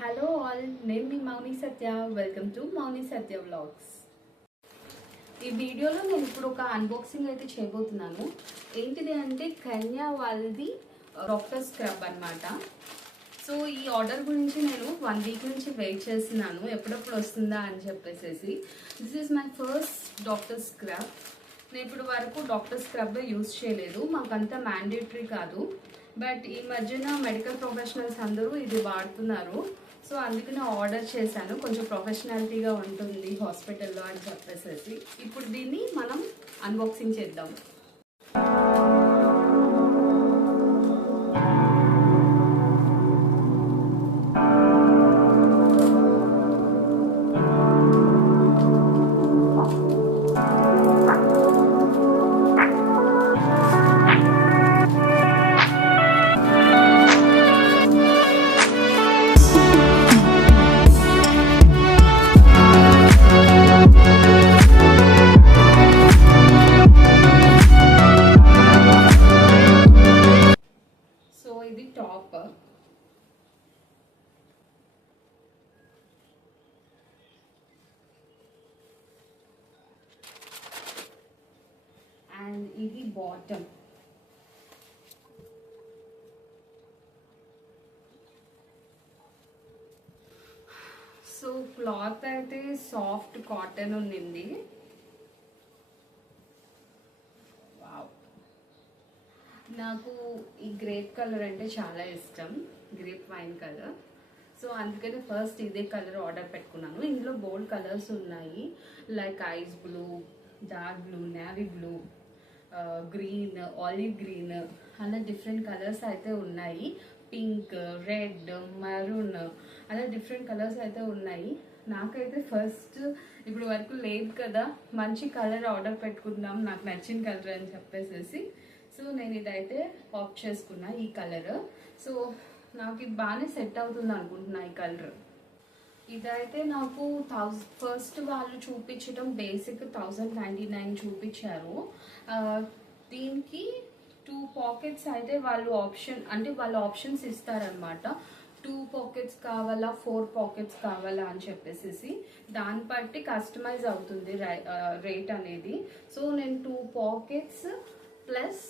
Hello all, నేను మీ Mouni Satya. Welcome to Mouni Satya vlogs. ఈ వీడియోలో నేను ఇప్పుడు ఒక అన్బాక్సింగ్ అయితే చేయబోతున్నాను. ఏంటిది అంటే కన్యా వాళ్ళది డాక్టర్ స్క్రబ్ అనమాట. సో ఈ ఆర్డర్ గురించి నేను 1 వీక్ నుంచి వెయిట్ చేస్తున్నాను, ఎప్పుడప్పుడు వస్తుందా అని చెప్పేసి. This is my first doctor scrub. నేను ఇప్పుడు వరకు డాక్టర్ స్క్రబ్ యూజ్ చేయలేదు, మాకంతా మ్యాండేటరీ కాదు. బట్ ఈ మధ్యన మెడికల్ ప్రొఫెషనల్స్ అందరూ ఇది వాడుతున్నారు. సో అందుకనే ఆర్డర్ చేశాను, కొంచెం ప్రొఫెషనాలిటీగా ఉంటుంది హాస్పిటల్లో అని చెప్పేసి. ఇప్పుడు దీన్ని మనం అన్బాక్సింగ్ చేద్దాం. ఇది టాప్, అండ్ ఇది బాటమ్. సో క్లాత్ అయితే సాఫ్ట్ కాటన్ ఉంది. నాకు ఈ గ్రేప్ కలర్ అంటే చాలా ఇష్టం, గ్రేప్ వైన్ కలర్. సో అందుకని ఫస్ట్ ఇదే కలర్ ఆర్డర్ పెట్టుకున్నాను. ఇందులో బోల్డ్ కలర్స్ ఉన్నాయి, like ice blue, dark blue, navy blue, green, olive green, అలా డిఫరెంట్ కలర్స్ అయితే ఉన్నాయి. పింక్, రెడ్, మరూన్, అలా డిఫరెంట్ కలర్స్ అయితే ఉన్నాయి. నాకైతే ఫస్ట్ ఇప్పుడు వరకు లేదు కదా, మంచి కలర్ ఆర్డర్ పెట్టుకుందాం, నాకు నచ్చిన కలర్ అని చెప్పేసి. సో నేను ఇదైతే ఆప్ట్ చేసుకున్నా, ఈ కలర్. సో నాకు ఇది బాగానే సెట్ అవుతుంది అనుకుంటున్నా ఈ కలర్. ఇదైతే నాకు ఫస్ట్ వాళ్ళు చూపించడం బేసిక్ 1099 చూపించారు. దీనికి 2 పాకెట్స్ అయితే వాళ్ళు ఆప్షన్స్ ఇస్తారనమాట. 2 పాకెట్స్ కావాలా, 4 పాకెట్స్ కావాలా అని చెప్పేసి దాన్ని బట్టి కస్టమైజ్ అవుతుంది రేట్ అనేది. సో నేను 2 పాకెట్స్ ప్లస్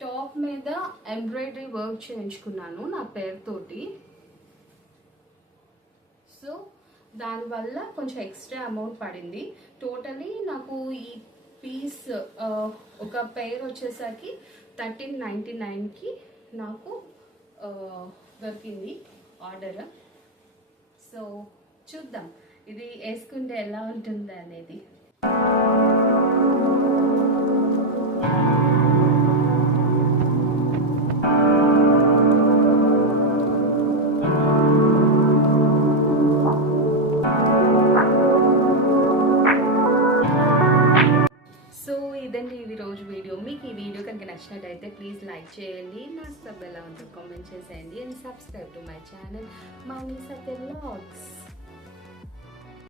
టాప్ మీద ఎంబ్రాయిడరీ వర్క్ చేయించుకున్నాను నా పేరుతోటి. సో దానివల్ల కొంచెం ఎక్స్ట్రా అమౌంట్ పడింది. టోటలీ నాకు ఈ పీస్ ఒక పేర్ వచ్చేసరికి 1399కి నాకు దొరికింది ఆర్డర్. సో చూద్దాం ఇది వేసుకుంటే ఎలా ఉంటుంది అనేది. ఇదండి ఇది రోజు వీడియో. మీకు ఈ వీడియో కనుక నచ్చినట్టయితే ప్లీజ్ లైక్ చేయండి, నా సబ్ ఎలా ఉంటుందో కామెంట్ చేసేయండి, and subscribe to my channel Mouni Satya vlogs.